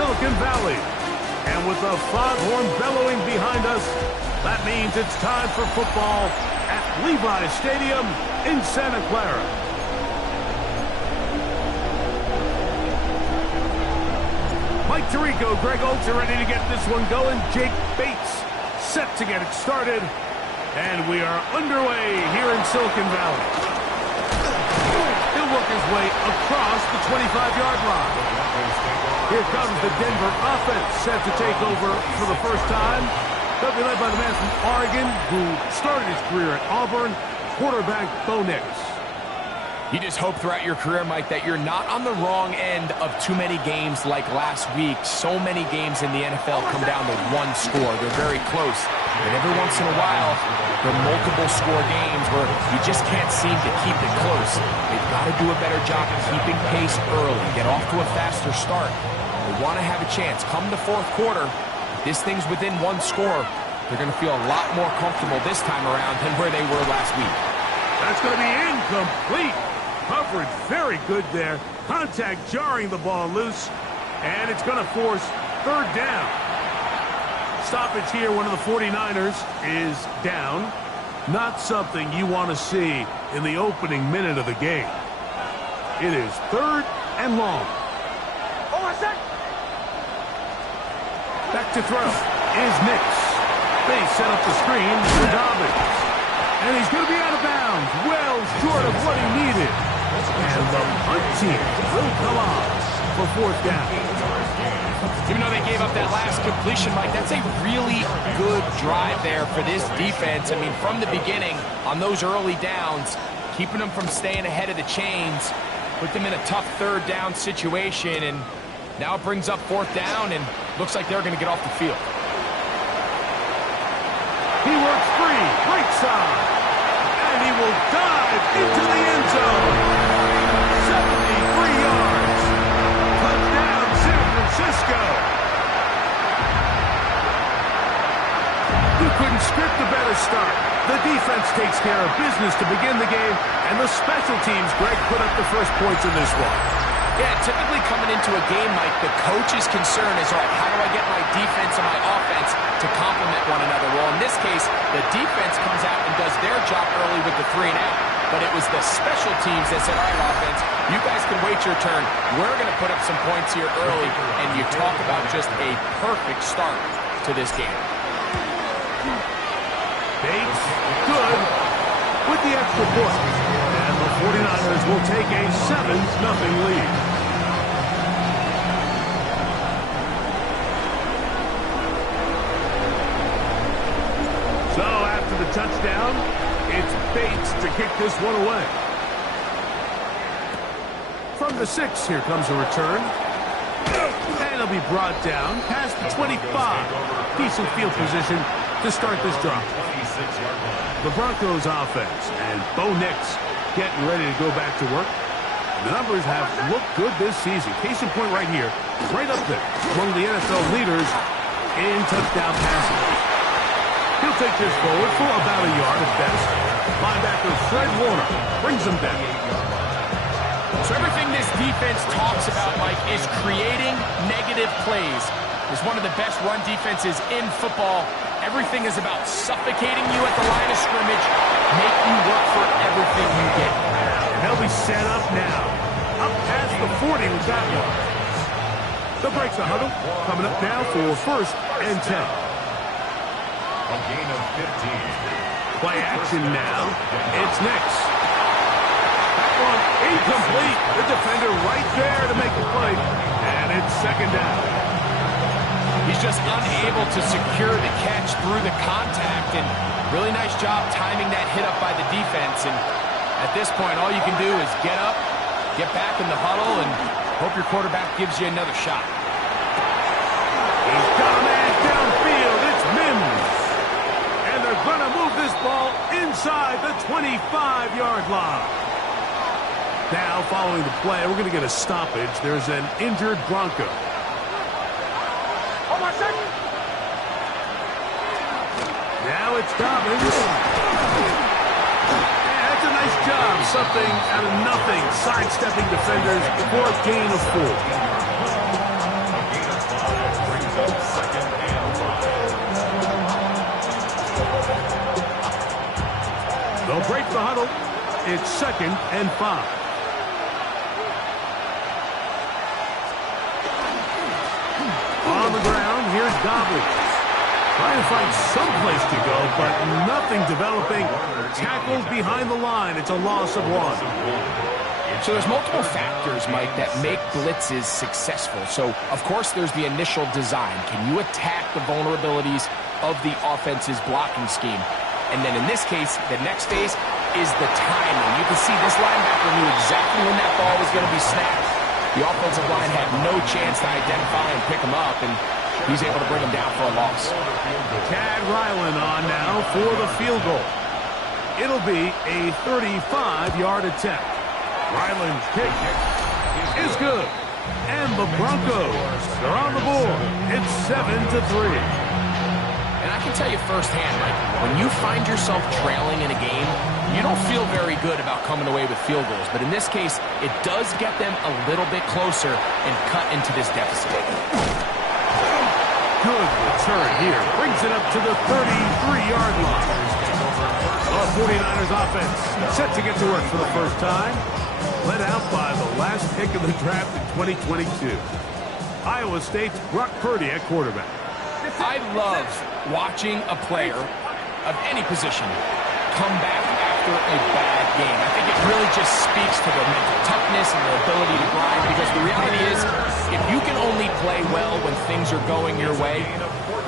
Silicon Valley. And with the foghorn bellowing behind us, that means it's time for football at Levi's Stadium in Santa Clara. Mike Tirico, Greg Oates are ready to get this one going. Jake Bates set to get it started. And we are underway here in Silicon Valley. He'll work his way across the 25-yard line. Here comes the Denver offense set to take over for the first time. They'll be led by the man from Oregon who started his career at Auburn, quarterback Bo Nix. You just hope throughout your career, Mike, that you're not on the wrong end of too many games like last week. So many games in the NFL come down to one score. They're very close. But every once in a while, there are multiple score games where you just can't seem to keep it close. They've got to do a better job of keeping pace early, get off to a faster start. They want to have a chance. Come the fourth quarter, if this thing's within one score, they're going to feel a lot more comfortable this time around than where they were last week. That's going to be incomplete. Coverage very good there. Contact jarring the ball loose. And it's going to force third down. Stoppage here, one of the 49ers is down. Not something you want to see in the opening minute of the game. It is third and long. Back to throw is Nix. They set up the screen for Dobbins. And he's going to be out of bounds. Well short of what he needed. And the punt team will come on for fourth down. Even though they gave up that last completion, Mike, that's a really good drive there for this defense. I mean, from the beginning, on those early downs, keeping them from staying ahead of the chains, put them in a tough third down situation, and now it brings up fourth down, and looks like they're going to get off the field. He works free, right side, and he will dive into the end zone. 73 yards. Touchdown, San Francisco. You couldn't script a better start. The defense takes care of business to begin the game, and the special teams, Greg, put up the first points in this one. Yeah, typically coming into a game, Mike, the coach's concern is, all right, how do I get my defense and my offense to complement one another? Well, in this case, the defense comes out and does their job early with the 3-and-out. But it was the special teams that said, all right, offense, you guys can wait your turn. We're going to put up some points here early, and you talk about just a perfect start to this game. Bates, good, with the extra point. And the 49ers will take a 7-0 lead. So after the touchdown, it's Bates to kick this one away. From the 6, here comes a return. And it'll be brought down past the 25. Decent field position to start this drive. The Broncos offense and Bo Nix getting ready to go back to work. The numbers have looked good this season. Case in point right here, right up there among the NFL leaders in touchdown passing. He'll take this forward for about a yard at best. Linebacker Fred Warner brings him down. So everything this defense talks about, Mike, is creating negative plays. It's one of the best run defenses in football. Everything is about suffocating you at the line of scrimmage, make you work for everything you get. And they'll be set up now. Up past the 40 with that one. The breaks the huddle. Coming up now for first and 10. A gain of 15. Play action now. It's Nix. That one incomplete. The defender right there to make the play. And it's second down. He's just unable to secure the catch through the contact, and really nice job timing that hit up by the defense. And at this point, all you can do is get up, get back in the huddle, and hope your quarterback gives you another shot. He's got a man downfield. It's Mims. And they're going to move this ball inside the 25-yard line. Now, following the play, we're going to get a stoppage. There's an injured Bronco. Now it's Dobbins. Yeah, that's a nice job. Something out of nothing. Sidestepping defenders for a gain of 4. the huddle. It's 2nd and 5. On the ground, here's Goblin. Trying to find some place to go, but nothing developing. Tackled behind the line. It's a loss of 1. So there's multiple factors, Mike, that make blitzes successful. So, of course, there's the initial design. Can you attack the vulnerabilities of the offense's blocking scheme? And then in this case, the next phase is the timing. You can see this linebacker knew exactly when that ball was going to be snapped. The offensive line had no chance to identify and pick him up, and he's able to bring him down for a loss. Chad Ryland on now for the field goal. It'll be a 35-yard attempt. Ryland's kick is good. And the Broncos are on the board. It's 7-3. And I can tell you firsthand, Mike, when you find yourself trailing in a game, you don't feel very good about coming away with field goals. But in this case, it does get them a little bit closer and cut into this deficit. Good return here. Brings it up to the 33-yard line. The 49ers offense set to get to work for the first time. Led out by the last pick of the draft in 2022. Iowa State's Brock Purdy at quarterback. I love watching a player of any position come back after a bad game. I think it really just speaks to the mental toughness and their ability to grind, because the reality is, if you can only play well when things are going your way,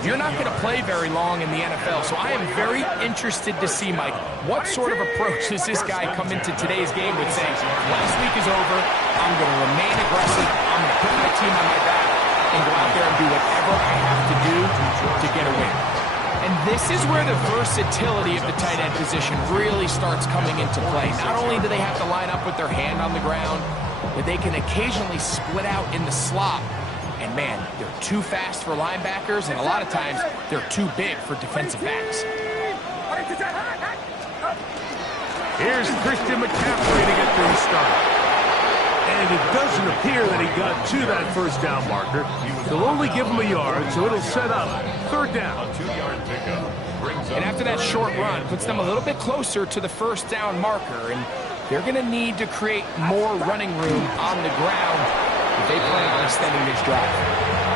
you're not going to play very long in the NFL. So I am very interested to see, Mike, what sort of approach does this guy come into today's game with, saying, last week is over, I'm going to remain aggressive, I'm going to put my team on my back, and go out there and do whatever I have to do to get a win. And this is where the versatility of the tight end position really starts coming into play. Not only do they have to line up with their hand on the ground, but they can occasionally split out in the slot. And man, they're too fast for linebackers, and a lot of times they're too big for defensive backs. Here's Christian McCaffrey to get things started. And it doesn't appear that he got to that first down marker. They'll only give him a yard, so it'll set up 3rd down. And after that short run, puts them a little bit closer to the first down marker, and they're going to need to create more running room on the ground if they plan on extending this drive.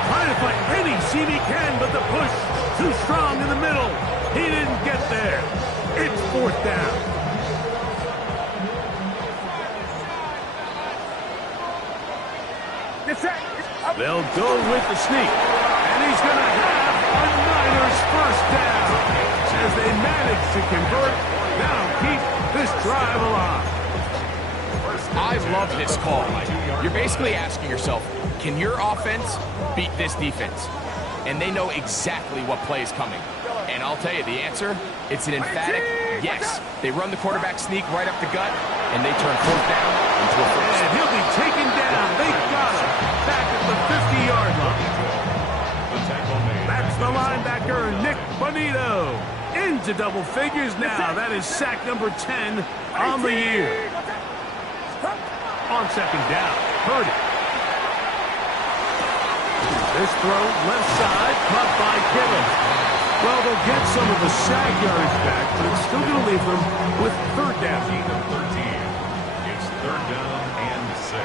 Trying to find any seam he can, but the push too strong in the middle. He didn't get there. It's 4th down. They'll go with the sneak, and he's going to have a Niners first down as they manage to convert. Now keep this drive alive. I love this call, Mike. You're basically asking yourself, can your offense beat this defense? And they know exactly what play is coming. And I'll tell you the answer, it's an emphatic yes. They run the quarterback sneak right up the gut, and they turn 4th down into a first. And he'll be taken down. They got him back at the 50-yard line. That's the linebacker, Nick Bonito. Into double figures now. That is sack number 10 on the year. On 2nd down, Purdy. This throw, left side, caught by Kittle. Well, they'll get some of the sack yards back, but it's still going to leave them with 3rd down. It's 3rd down and 6.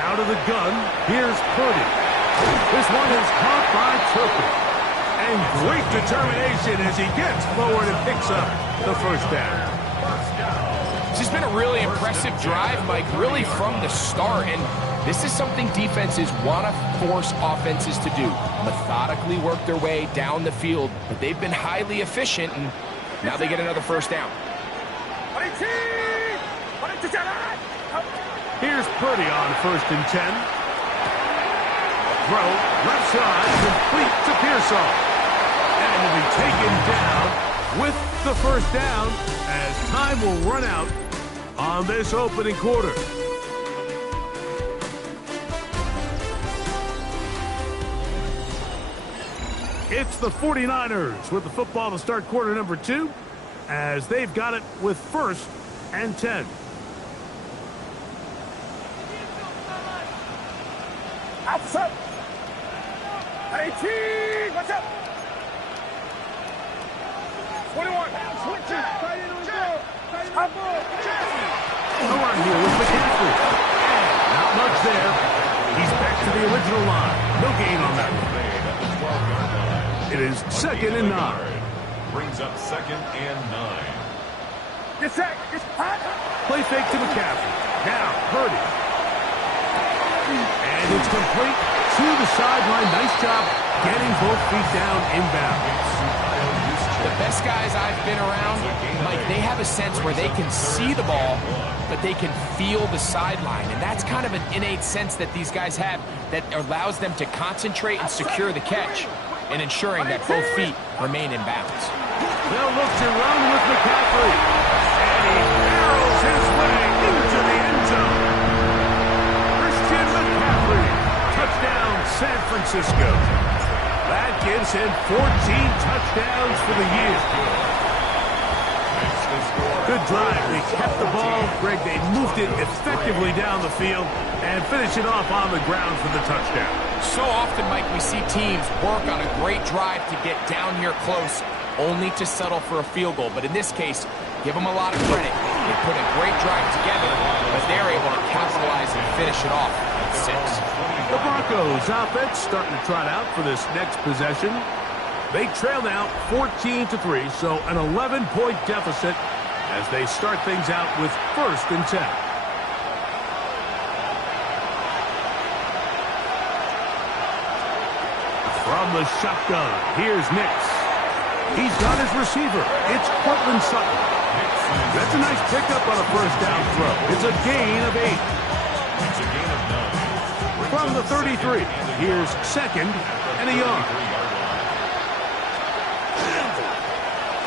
Out of the gun, here's Purdy. This one is caught by Turpin. And great determination as he gets forward and picks up the first down. This has been a really impressive drive, Mike, really from the start. And this is something defenses want to force offenses to do. Methodically work their way down the field. But they've been highly efficient, and now they get another first down. Here's Purdy on 1st and 10. Throw, left side, complete to Pearsall. And will be taken down with the first down as time will run out on this opening quarter. It's the 49ers with the football to start quarter number 2 as they've got it with 1st and 10. What's up? 21. No run here with McCaffrey. And not much there. He's back to the original line. No gain on that one. It is 2nd and 9. Brings up 2nd and 9. Get set. Get hot. Play fake to McCaffrey. Now, Purdy. And it's complete to the sideline. Nice job getting both feet down inbounds. The best guys I've been around, Mike, they have a sense where they can see the ball, but they can feel the sideline. And that's kind of an innate sense that these guys have that allows them to concentrate and secure the catch and ensuring that both feet remain in bounds. They'll look to run with McCaffrey. And he barrels his way into the end zone. Christian McCaffrey. Touchdown, San Francisco. That gives him 14 touchdowns for the year. Good drive. They kept the ball. Greg, they moved it effectively down the field and finish it off on the ground for the touchdown. So often, Mike, we see teams work on a great drive to get down here close, only to settle for a field goal. But in this case, give them a lot of credit. They put a great drive together, but they're able to capitalize and finish it off at 6. The Broncos offense starting to trot out for this next possession. They trail now 14-3, so an 11-point deficit as they start things out with 1st and 10. From the shotgun, here's Nix. He's got his receiver. It's Cortland Sutton. That's a nice pickup on a 1st down throw. It's a gain of 8. It's a gain of 9. From the 33, here's 2nd and a yard.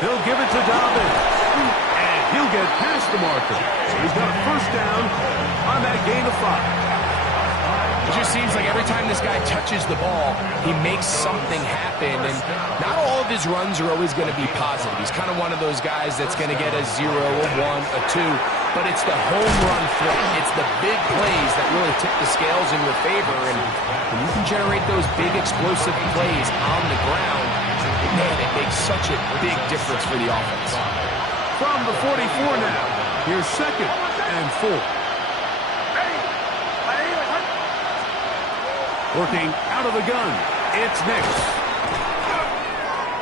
He'll give it to Dobbins. And he'll get past the marker. So he's got a 1st down on that gain of 5. It just seems like every time this guy touches the ball, he makes something happen. And not all of his runs are always going to be positive. He's kind of one of those guys that's going to get a 0, a 1, a 2. But it's the home run threat. It's the big plays that really tip the scales in your favor. And when you can generate those big explosive plays on the ground, man, it makes such a big difference for the offense. From the 44 now, here's 2nd and 4. Working out of the gun, it's Nix.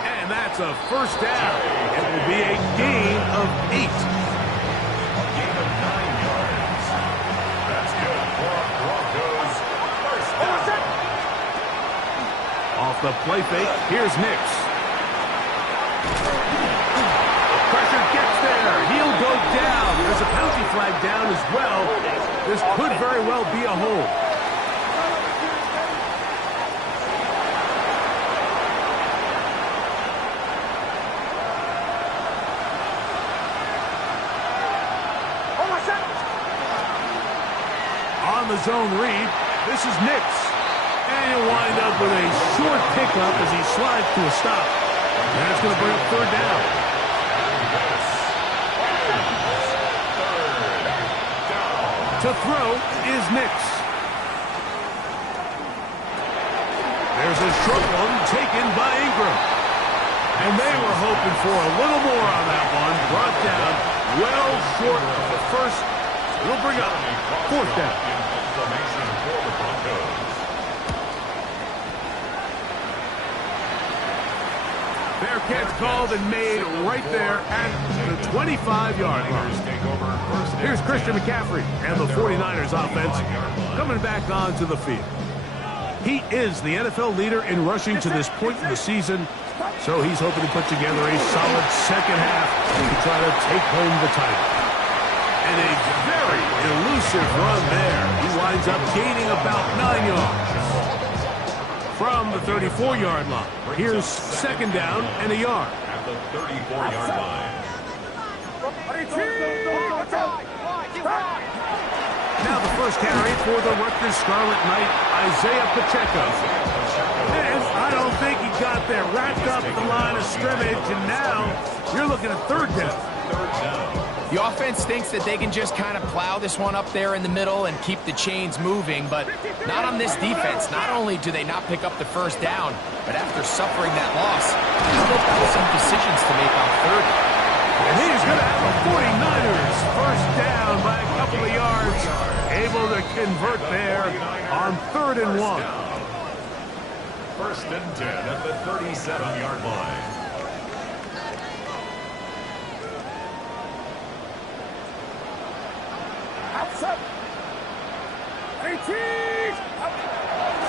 And that's a 1st down. It will be a gain of 8. A gain of 9 yards. That's good for a Broncos 1st down. Off the play fake, here's Nix. Pressure gets there. He'll go down. There's a penalty flag down as well. This could very well be a hold. On the zone read, this is Nix. And he'll wind up with a short pickup as he slides to a stop. And that's going to bring up 3rd down. To throw is Nix. There's a short one taken by Ingram. And they were hoping for a little more on that one. Brought down well short of the 1st. It'll bring up 4th down. Fair catch called and made right there at the 25-yard line. Here's Christian McCaffrey and the 49ers offense coming back onto the field. He is the NFL leader in rushing to this point in the season, so he's hoping to put together a solid 2nd half to try to take home the title. And a very elusive run there. He winds up gaining about 9 yards. From the 34-yard line, here's 2nd down and a yard. At the 34-yard line. Now the 1st carry for the Rutgers Scarlet Knight, Isaiah Pacheco. And I don't think he got there. Wrapped up at the line of scrimmage, and now you're looking at 3rd down. 3rd down. The offense thinks that they can just kind of plow this one up there in the middle and keep the chains moving, but not on this defense. Not only do they not pick up the first down, but after suffering that loss, they've got some decisions to make on third. And he's going to have the 49ers first down by a couple of yards, able to convert there on 3rd and 1. First and 10 at the 37-yard line. Outside. 18.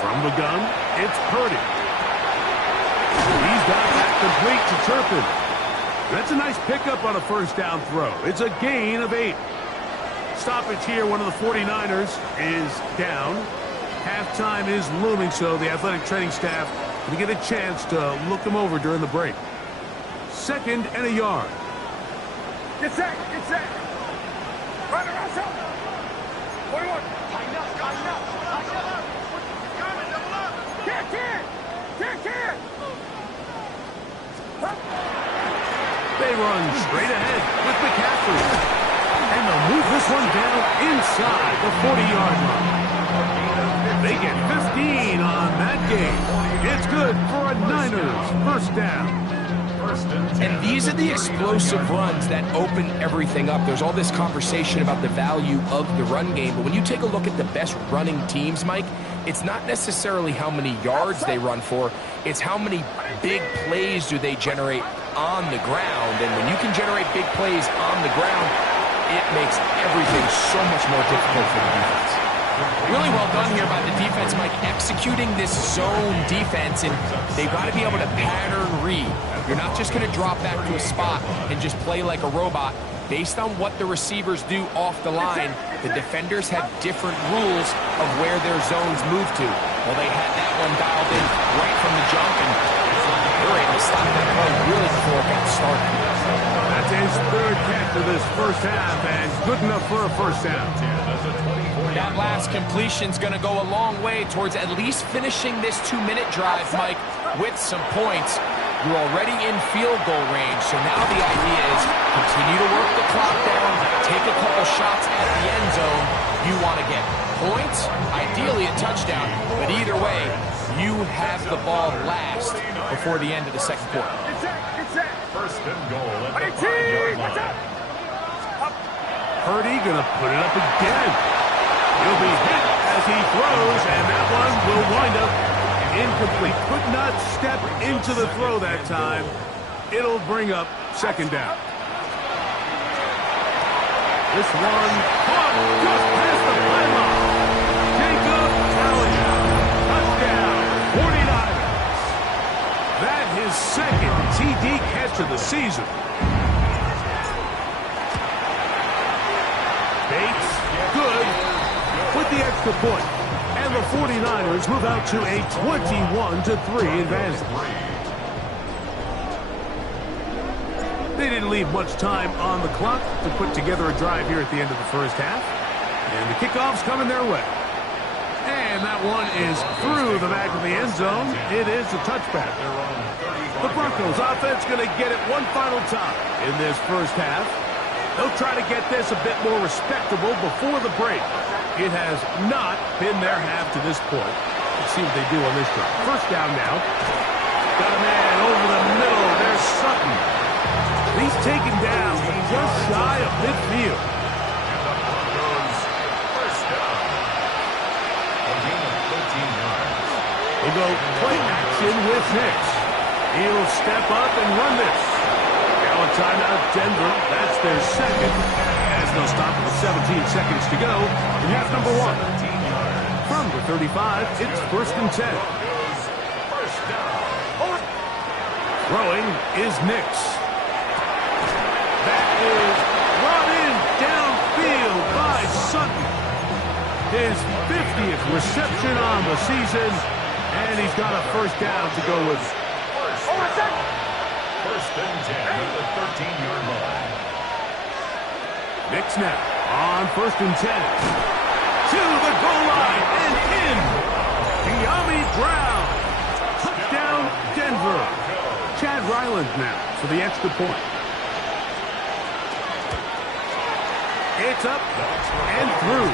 From the gun, it's Purdy. He's got that complete to Turpin. That's a nice pickup on a first down throw. It's a gain of 8. Stoppage here, one of the 49ers is down. Halftime is looming, so the athletic training staff will get a chance to look them over during the break. 2nd and a yard. Get set. Get set. Right around shot. 41. Can't. They run straight ahead with McCaffrey. And they'll move this one down inside the 40-yard line. They get 15 on that game. It's good for a Niners first down. And these are the explosive runs that open everything up. There's all this conversation about the value of the run game, but when you take a look at the best running teams, Mike, it's not necessarily how many yards they run for, it's how many big plays do they generate on the ground. And when you can generate big plays on the ground, it makes everything so much more difficult for the defense. Really well done here by the defense, Mike, executing this zone defense, and they've got to be able to pattern read. You're not just going to drop back to a spot and just play like a robot. Based on what the receivers do off the line, the defenders have different rules of where their zones move to. Well, they had that one dialed in right from the jump, and they were able to stop that play really before it got started. That's his 3rd catch of this first half, and good enough for a first down. That last completion's going to go a long way towards at least finishing this 2-minute drive, Mike, with some points. You're already in field goal range, so now the idea is continue to work the clock down, take a couple shots at the end zone. You want to get points, ideally a touchdown, but either way, you have the ball last before the end of the second quarter. First and goal at the 5-yard line. Purdy going to put it up again. He'll be hit as he throws, and that one will wind up incomplete. Could not step into the throw that time. It'll bring up 2nd down. This one caught just past the pylon. Jacob Talia. Touchdown, 49ers. That his 2nd TD catch of the season. Bates, good, with the extra point. And the 49ers move out to a 21-3 advantage. They didn't leave much time on the clock to put together a drive here at the end of the first half. And the kickoff's coming their way. And that one is through the back of the end zone. It is a touchback. The Broncos offense going to get it one final time in this first half. They'll try to get this a bit more respectable before the break. It has not been their half to this point. Let's see what they do on this drive. First down now. Got a man over the middle. There's Sutton. He's taken down just shy of midfield. And the Broncos first down. A gain of 13 yards. We'll go play action with Hicks. He'll step up and run this. Now a timeout, Denver. That's their 2nd. As they'll stop with 17 seconds to go in half number 1. From the 35, it's 1st and 10. First down. Throwing is Nix. That is brought in downfield by Sutton. His 50th reception on the season, and he's got a first down to go with. First and 10 at the 13-yard line. Nix now on 1st and 10. To the goal line and in. De'Ami Brown. Touchdown, Denver. Chad Ryland now for the extra point. It's up and through.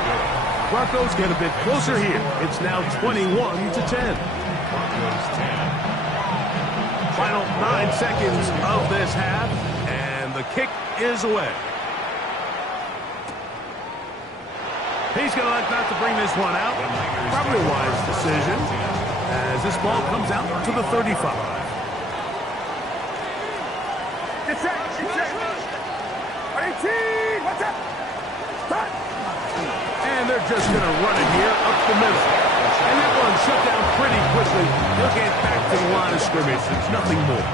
Broncos get a bit closer here. It's now 21-10. Final 9 seconds of this half, and the kick is away. He's going to elect not to bring this one out. Probably a wise decision, as this ball comes out to the 35. Get set. 18, what's up? Start. And they're just going to run it here up the middle. And that one shut down pretty quickly. He'll get back to the line of scrimmage. It's nothing more.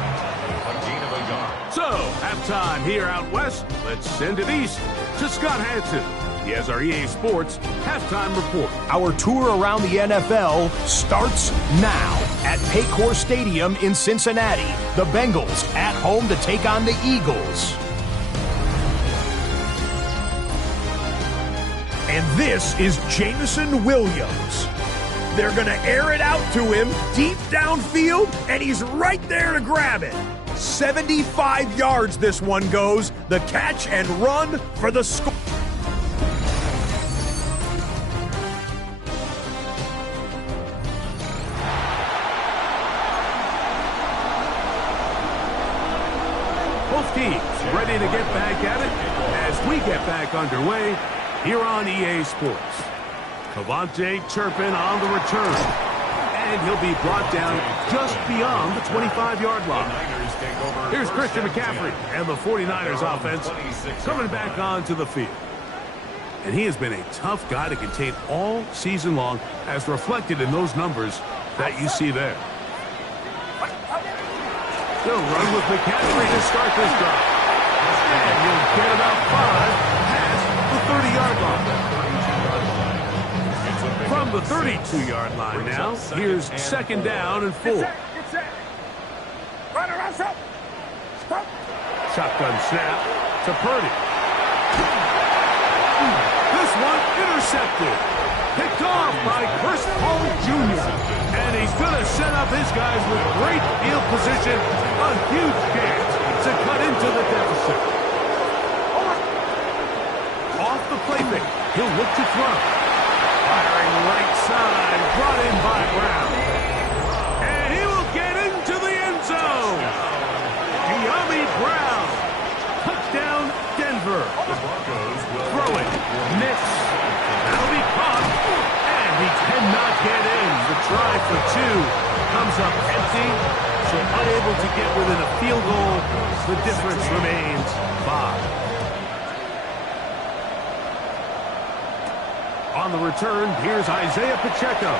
So, halftime here out west. Let's send it east to Scott Hansen. He has our EA Sports halftime report. Our tour around the NFL starts now at Paycor Stadium in Cincinnati. The Bengals at home to take on the Eagles. And this is Jameson Williams. They're going to air it out to him deep downfield, and he's right there to grab it. 75 yards this one goes. The catch and run for the score. Both teams ready to get back at it as we get back underway here on EA Sports. Cavante Turpin on the return. And he'll be brought down just beyond the 25-yard line. Here's Christian McCaffrey and the 49ers offense coming back onto the field. And he has been a tough guy to contain all season long, as reflected in those numbers that you see there. They'll run with McCaffrey to start this drive. And he'll get about 5 past the 30-yard line. From the 32-yard line now, here's 2nd down and 4. Get set. Run around, stop. Shotgun snap to Purdy. This one intercepted. Picked off by Chris Paul Jr. And he's going to set up his guys with great field position. A huge chance to cut into the deficit. Off the play fake. He'll look to throw. Firing right side, brought in by Brown. And he will get into the end zone. De'Ami Brown. Touchdown, Denver. Throwing. Miss. That'll be caught. And he cannot get in. The try for 2 comes up empty. So unable to get within a field goal. The difference remains 5. On the return, here's Isaiah Pacheco.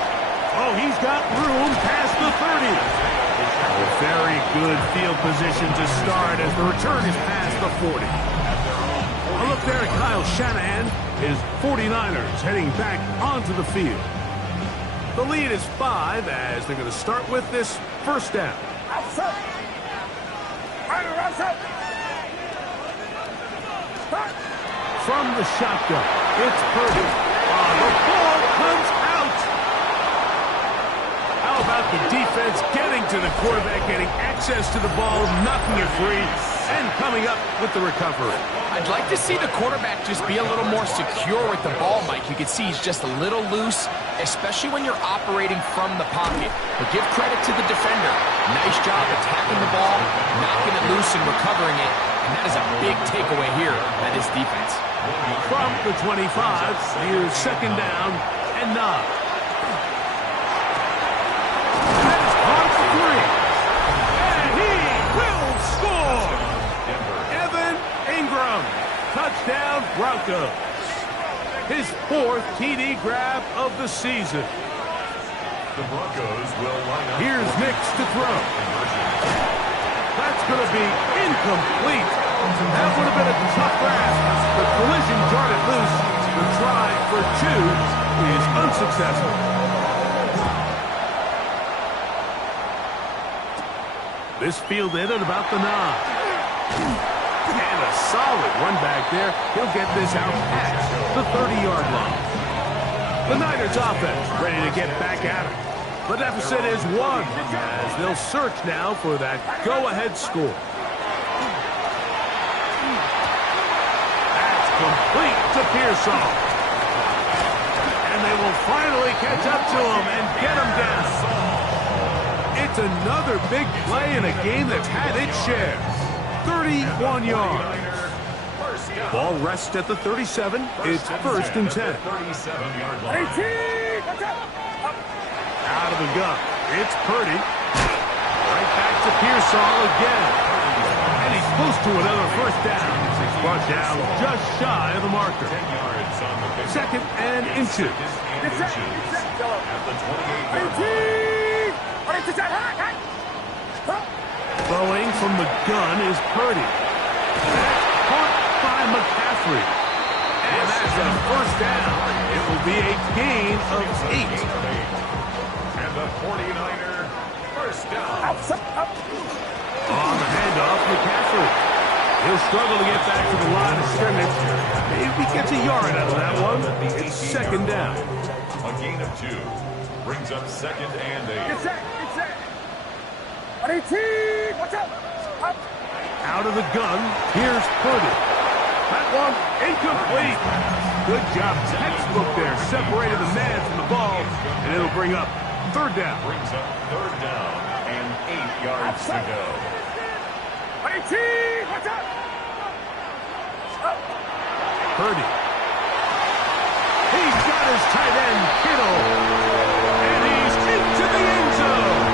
Oh, he's got room past the 30. A very good field position to start as the return is past the 40. A look there at Kyle Shanahan. His 49ers heading back onto the field. The lead is 5 as they're going to start with this first down. Outside. Right around, stop. From the shotgun, it's Purdy. The ball comes out. How about the defense getting to the quarterback, getting access to the ball, knocking it free, and coming up with the recovery. I'd like to see the quarterback just be a little more secure with the ball, Mike. You can see he's just a little loose, especially when you're operating from the pocket. But give credit to the defender. Nice job attacking the ball, knocking it loose and recovering it. And that is a big takeaway here by this defense. From the 25, here's 2nd down and 9. That is caught for 3. And he will score! Evan Ingram, touchdown Broncos. His 4th TD grab of the season. The Broncos will line up. Here's Nix to throw. That's going to be incomplete. That would have been a tough grasp. The collision jarred it loose. The try for 2 is unsuccessful. This fielded at about the 9. And a solid run back there. He'll get this out past the 30-yard line. The Niners offense ready to get back at it. The deficit is 1 as they'll search now for that go-ahead score. That's complete to Pearsall. And they will finally catch up to him and get him down. It's another big play in a game that's had its share. 31 yards. Ball rests at the 37. It's first and 10. 37-yard line. 18! Watch out! Out of the gun. It's Purdy. Right back to Pearsall again. And he's close to another first down. He's brought down just shy of the marker. 10 yards on the pickup. Second and inches. At the 28-yard 18! What is that? Throwing from the gun is Purdy. That's caught by McCaffrey. And that's a first down. It will be a gain of 8. And the 49er first down. On the handoff, McCaffrey. He'll struggle to get back to the line of scrimmage. Maybe gets a yard out of that one. It's second down. A gain of 2 brings up second and 8. Get set! Get set! 18! Watch out! Up! Out of the gun, here's Purdy. That one incomplete. Good job, textbook there. Separated the man from the ball, and it'll bring up third down. Brings up third down and 8 yards to go. 18! Watch out! Up! Purdy. He's got his tight end, Kittle. And he's into the end zone.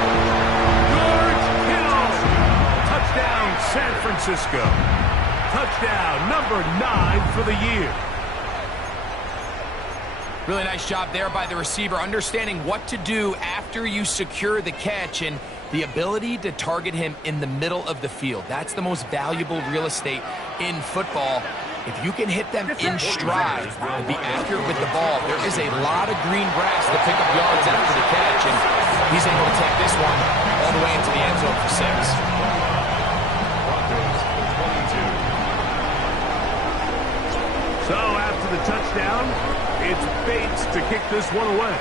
George Kittle. Touchdown, San Francisco. Touchdown, number 9 for the year. Really nice job there by the receiver, understanding what to do after you secure the catch and the ability to target him in the middle of the field. That's the most valuable real estate in football. If you can hit them in stride and be accurate with the ball, there is a lot of green grass to pick up yards after the catch, and he's able to take this one all the way into the end zone for 6. So after the touchdown, it's Bates to kick this one away.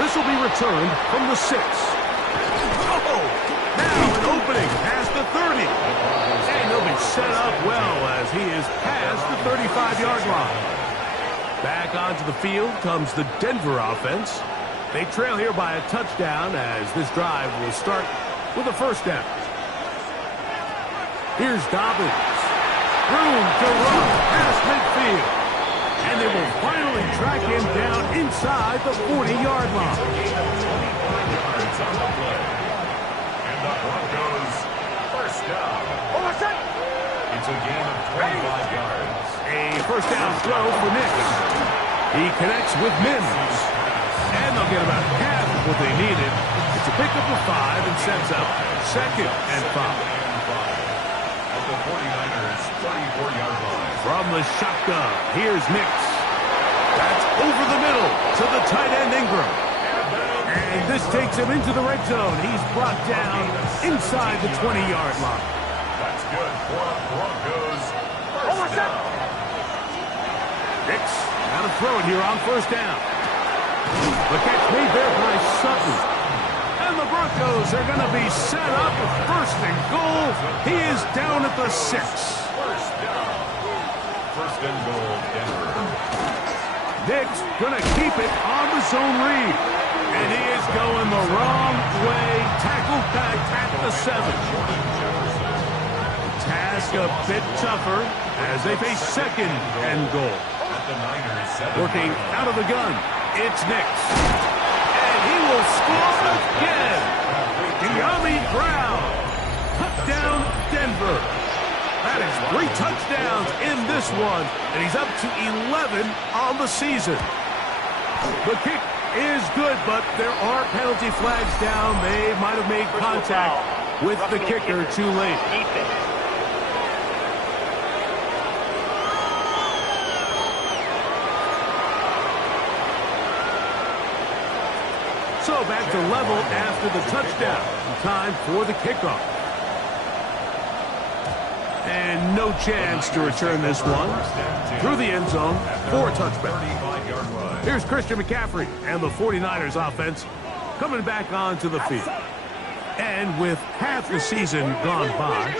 This will be returned from the 6. Oh, now an opening past the 30. And he'll be set up well as he is past the 35-yard line. Back onto the field comes the Denver offense. They trail here by a touchdown as this drive will start with a first down. Here's Dobbins. Room to run past midfield. And they will finally track him down inside the 40-yard line. And the Broncos first down. What's that? It's a gain of 25 yards. A first down throw for Nix. He connects with Mims. And they'll get about half of what they needed. It's a pickup of 5 and sets up second and 5. The 49ers 34-yard line. From the shotgun, here's Nix. That's over the middle to the tight end Ingram. And this takes him into the red zone. He's brought down inside the 20-yard line. That's good for the Broncos. First down. Nix got to throw it here on first down. The catch made there by Sutton. And the Broncos are going to be set up with first and goal. He is down at the 6. First down. First and goal, Denver. Nix going to keep it on the zone read. And he is going the wrong way. Tackled back at the 7. Task a bit tougher as they face second and goal. At the Niners 7. Working out of the gun. It's Nix. He will score again. De'Ami Brown. Touchdown, Denver. That is 3 touchdowns in this one, and he's up to 11 on the season. The kick is good, but there are penalty flags down. They might have made contact with the kicker too late. So back to level after the touchdown. Time for the kickoff. And no chance to return this one. Through the end zone for a touchback. Here's Christian McCaffrey and the 49ers offense coming back onto the field. And with half the season gone by,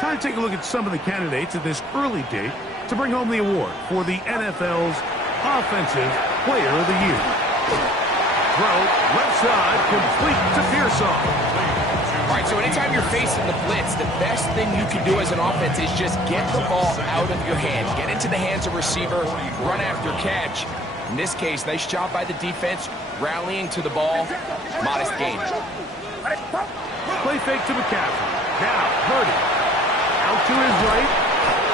Time to take a look at some of the candidates at this early date to bring home the award for the NFL's Offensive Player of the Year. Throw, left side, complete to Pearsall. All right, so anytime you're facing the blitz, the best thing you can do as an offense is just get the ball out of your hand. Get into the hands of receiver, run after catch. In this case, nice job by the defense, rallying to the ball, modest gain. Play fake to McCaffrey. Now, Purdy. Out to his right.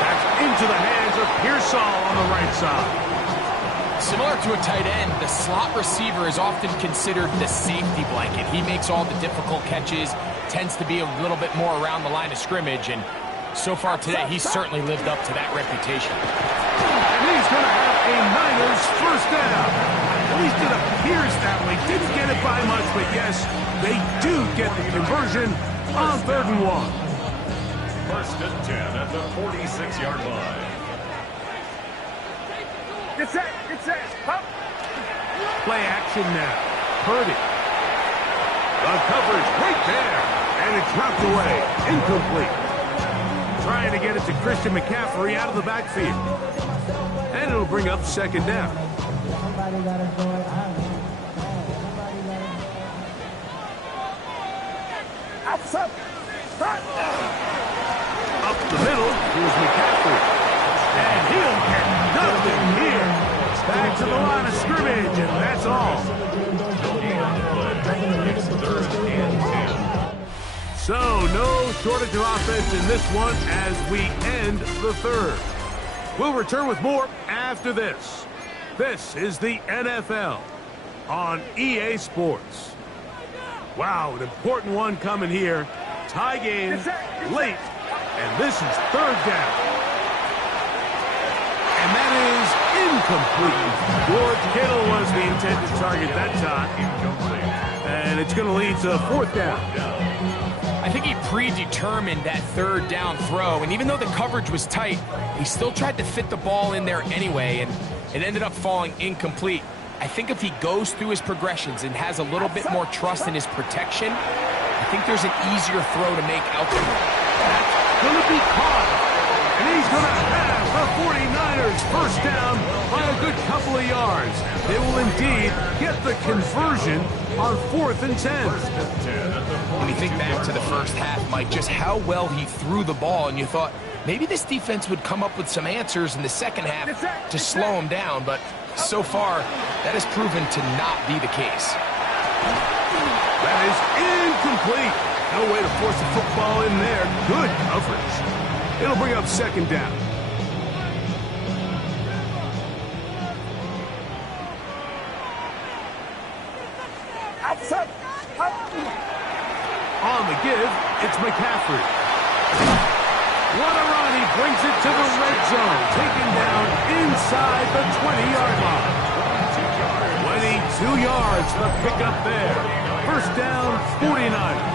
That's into the hands of Pearsall on the right side. Similar to a tight end, the slot receiver is often considered the safety blanket. He makes all the difficult catches, tends to be a little bit more around the line of scrimmage, and so far today, he's certainly lived up to that reputation. And he's going to have a Niners first down. At least it appears that way. Didn't get it by much, but yes, they do get the conversion on 3rd and 1. First and 10 at the 46-yard line. Get set. Get set. Up. Play action now. Purdy. The coverage right there. And it's dropped away. Incomplete. Trying to get it to Christian McCaffrey out of the backfield. And it'll bring up 2nd down. Outside. Up the middle, here's McCaffrey. And he'll get nothing here. Back to the line of scrimmage, and that's all. It's 3rd and 10. So, no shortage of offense in this one as we end the 3rd. We'll return with more after this. This is the NFL on EA Sports. Wow, an important one coming here. Tie game late, and this is 3rd down. And that is incomplete. George Kittle was the intended target that time. And it's going to lead to 4th down. I think he predetermined that 3rd down throw, and even though the coverage was tight, he still tried to fit the ball in there anyway, and it ended up falling incomplete. I think if he goes through his progressions and has a little bit more trust in his protection, I think there's an easier throw to make out to him. That's going to be caught. And he's going to have the 49ers first down by a good couple of yards. They will indeed get the conversion on 4th and 10. When you think back to the first half, Mike, just how well he threw the ball, and you thought maybe this defense would come up with some answers in the second half to slow him down, but so far, that has proven to not be the case. That is incomplete. No way to force the football in there. Good coverage. It'll bring up 2nd down. Outside. Up. On the give, it's McCaffrey. What a run. He brings it to the red zone. Taken down inside the 20-yard line. 22 yards for pickup there. First down, 49ers.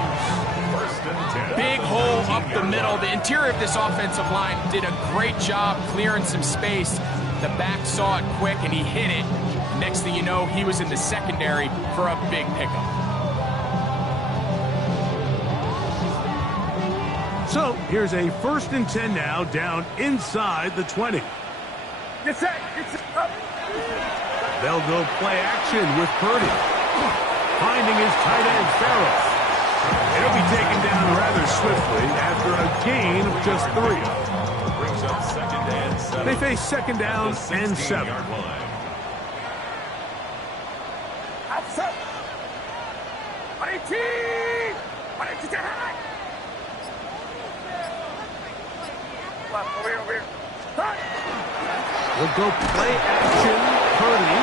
Big hole up the middle. The interior of this offensive line did a great job clearing some space. The back saw it quick, and he hit it. Next thing you know, he was in the secondary for a big pickup. So here's a 1st and 10 now, down inside the 20. Get set. Get set. Up. They'll go play action with Purdy. Finding his tight end, Farrell. It'll be taken down rather swiftly after a gain of just 3. Brings up 2nd and 7. They face 2nd down and 7. Outside. 18. 22. Over here. We'll go play action. Purdy.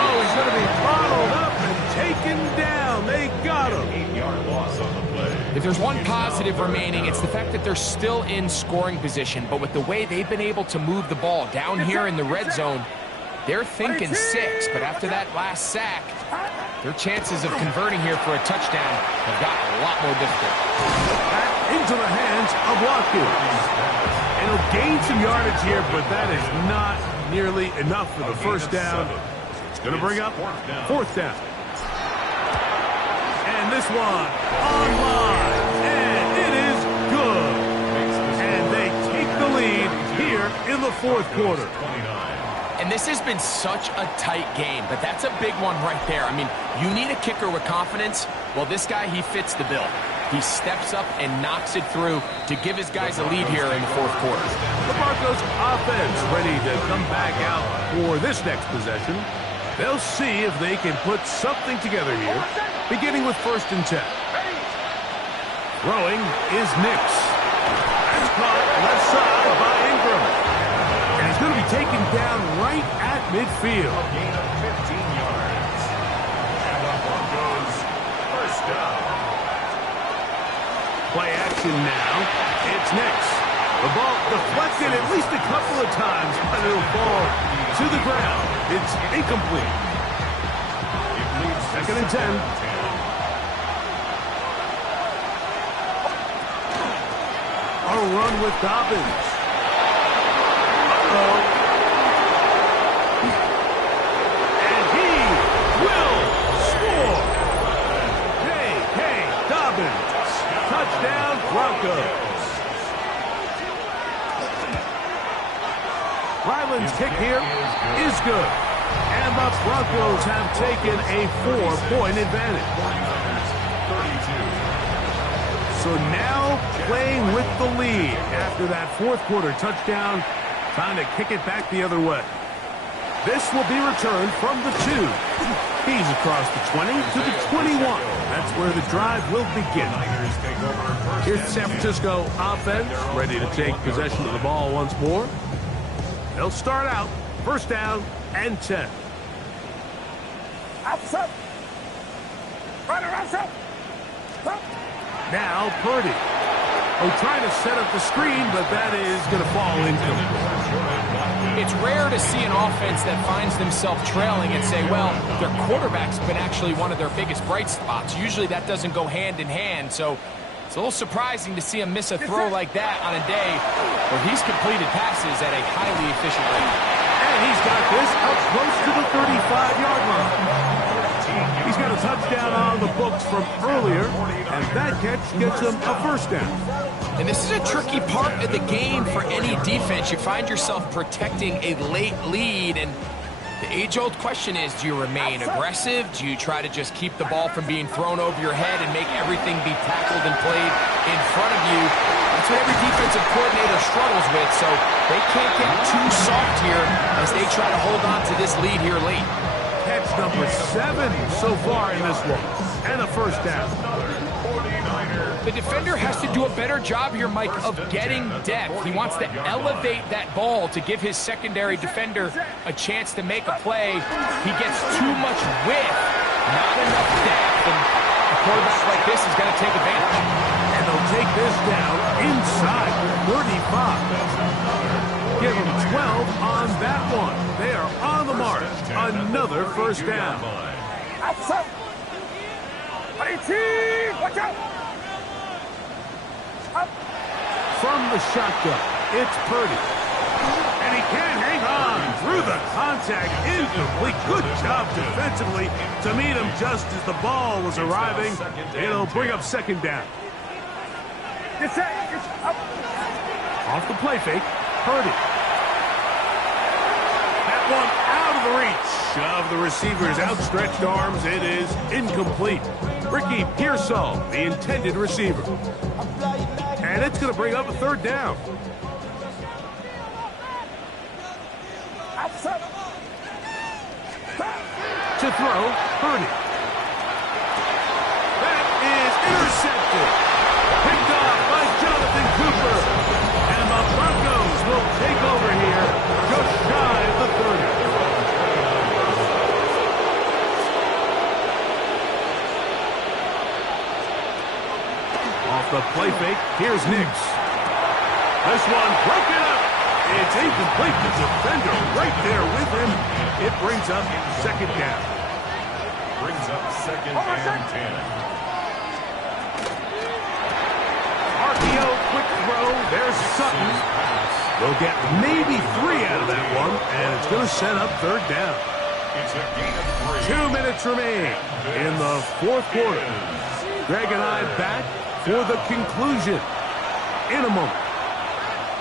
Oh, he's going to be bottled up and taken down. They got him. 8-yard loss on the play. If there's one positive remaining, it's the fact that they're still in scoring position. But with the way they've been able to move the ball down here in the red zone, they're thinking 6. But after that last sack, their chances of converting here for a touchdown have gotten a lot more difficult. Back into the hands of Watkins. And he'll gain some yardage here, but that is not nearly enough for the first down. It's going to bring up 4th down. And this one online, and it is good. here in the fourth quarter. And this has been such a tight game, but that's a big one right there. I mean, you need a kicker with confidence. Well, this guy, he fits the bill. He steps up and knocks it through to give his guys a lead here in the fourth quarter. The Broncos offense ready to come back out for this next possession. They'll see if they can put something together here, beginning with 1st and 10. Throwing is Nix. That's caught left side by Ingram. And he's going to be taken down right at midfield. A gain of 15 yards. And the Broncos first down. Play action now. It's Nix. The ball deflected at least a couple of times, but it'll fall to the ground. It's incomplete. 2nd and 10. A run with Dobbins. Uh-oh. And he will score. J.K. Dobbins. Touchdown, Broncos. Ryland's kick here is good. And the Broncos have taken a 4-point advantage. 32. So now playing with the lead after that fourth quarter touchdown. Time to kick it back the other way. This will be returned from the 2. He's across the 20 to the 21. That's where the drive will begin. Here's the San Francisco offense ready to take possession of the ball once more. They'll start out 1st down and 10. Outside. Runner outside. Now Purdy. Oh, trying to set up the screen, but that is going to fall incomplete. It's rare to see an offense that finds themselves trailing and say, well, their quarterback's been actually one of their biggest bright spots. Usually that doesn't go hand in hand, so it's a little surprising to see him miss a throw like that on a day where he's completed passes at a highly efficient rate. And he's got this up close to the 35-yard line. He's got a touchdown on the books from earlier, and that catch gets him a 1st down. And this is a tricky part of the game for any defense. You find yourself protecting a late lead, and the age-old question is, do you remain aggressive? Do you try to just keep the ball from being thrown over your head and make everything be tackled and played in front of you? That's what every defensive coordinator struggles with, so they can't get too soft here as they try to hold on to this lead here late. Catch number 7 so far in this one, and a 1st down. The defender has to do a better job here, Mike, of getting depth. He wants to elevate that ball to give his secondary defender a chance to make a play. He gets too much width, not enough depth, and a quarterback like this is going to take advantage. And they'll take this down inside the 35. Give them 12 on that one. They are on the mark. Another 1st down. Outside. Watch out. From the shotgun, it's Purdy. And he can't hang on through the contact. Incomplete. Good job defensively to meet him just as the ball was arriving. It'll bring up 2nd down. Off the play fake, Purdy. That one out of the reach of the receiver's outstretched arms. It is incomplete. Ricky Pearsall, the intended receiver. And it's going to bring up a 3rd down. To throw, Purdy. That is intercepted. Picked off by Jonathan Cooper. And the Broncos will take over here just shy of the 30. Off the play fake, here's Nix. This one broken up. It's incomplete. The defender right there with him. It brings up 2nd down. Brings up 2nd and 10. RPO, quick throw. There's Sutton. They'll get maybe 3 out of that one, and it's going to set up 3rd down. It's a gain of 3. 2 minutes remain in the 4th quarter. Greg and I back for the conclusion in a moment.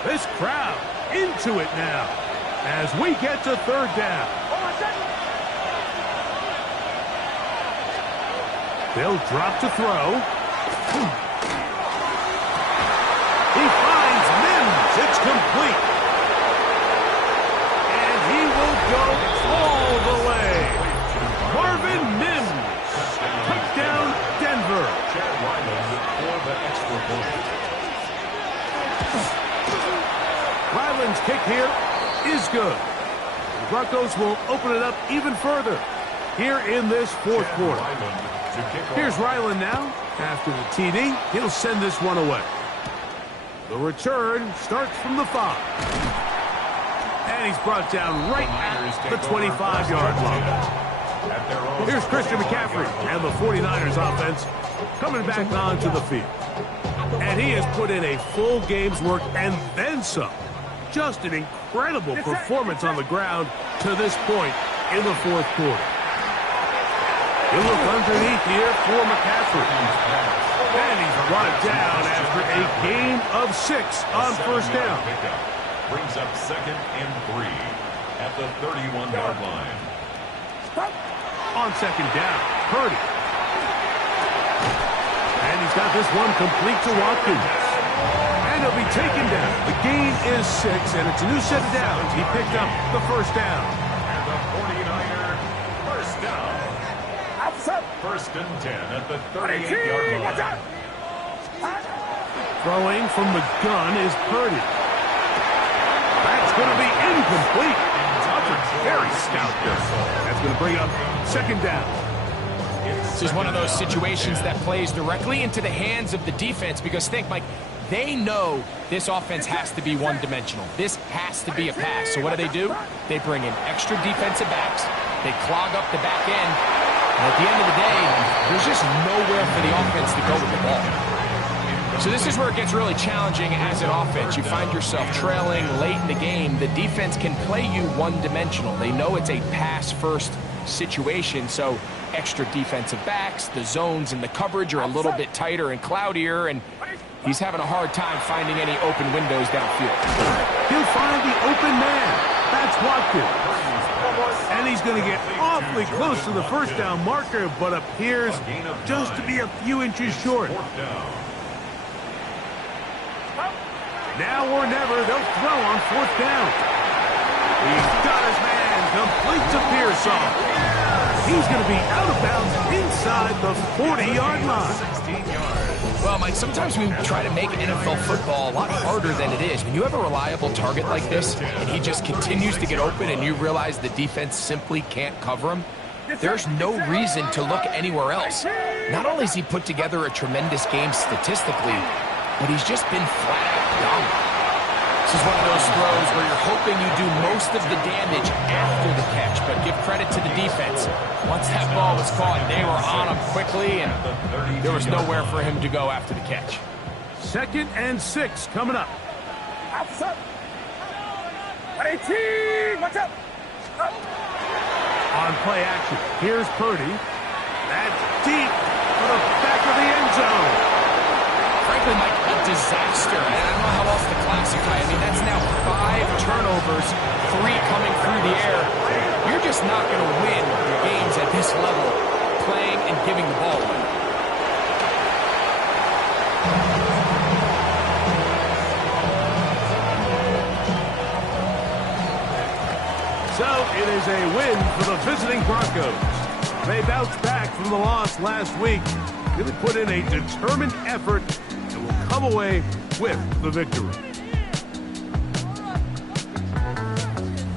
This crowd into it now as we get to third down. They'll drop to throw. He finds Mims. It's complete. And he will go all the way. Marvin Mims. Touchdown, Denver. Chad Ryland for the extra point. Ryland's kick here is good. The Broncos will open it up even further here in this fourth quarter. Here's Ryland now. After the TD, he'll send this one away. The return starts from the 5. And he's brought down right at the 25-yard line. Here's Christian McCaffrey and the 49ers offense coming back onto the field. And he has put in a full game's work and then some. Just an incredible performance on the ground to this point in the fourth quarter. You look underneath here for McCaffrey. And he's brought down after a gain of 6 on first down. Brings up 2nd and 3 at the 31-yard line. On second down, Purdy. And he's got this one complete to Watkins. And he'll be taken down. The gain is 6, and it's a new set of downs. He picked up the first down. And the 49er first down. First and 10 at the 38-yard line. Throwing from the gun is Purdy. That's going to be incomplete. That's a very stout there. That's going to bring up second down. This is one of those situations that plays directly into the hands of the defense because think, Mike, they know this offense has to be one-dimensional. This has to be a pass. So what do? They bring in extra defensive backs. They clog up the back end. And at the end of the day, there's just nowhere for the offense to go with the ball. So this is where it gets really challenging as an offense. You find yourself trailing late in the game. The defense can play you one-dimensional. They know it's a pass-first situation, so extra defensive backs, the zones and the coverage are a little bit tighter and cloudier, and he's having a hard time finding any open windows downfield. He'll find the open man. That's Watkins. And he's going to get awfully close to the first down marker, but appears just to be a few inches short. Now or never, they'll throw on fourth down. He's got his man complete to Pearsall. He's going to be out of bounds inside the 40-yard line. Well, Mike, sometimes we try to make NFL football a lot harder than it is. When you have a reliable target like this, and he just continues to get open, and you realize the defense simply can't cover him, there's no reason to look anywhere else. Not only has he put together a tremendous game statistically, but he's just been flat-out dominant. This is one of those throws where you're hoping you do most of the damage after the catch, but give credit to the defense. Once that ball was caught, they were on him quickly, and there was nowhere for him to go after the catch. 2nd and 6 coming up. On play action, here's Purdy. That's deep for the back of the end zone. Frankly, Mike, a disaster. I don't know how else to classify. I mean, that's now 5 turnovers, 3 coming through the air. You're just not going to win games at this level playing and giving the ball away. So it is a win for the visiting Broncos. They bounced back from the loss last week. Really put in a determined effort and will come away with the victory.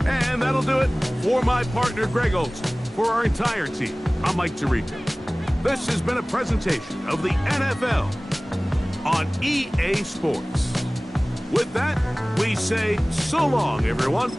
And that'll do it for my partner, Greg Olson. For our entire team, I'm Mike Tirico. This has been a presentation of the NFL on EA Sports. With that, we say so long, everyone.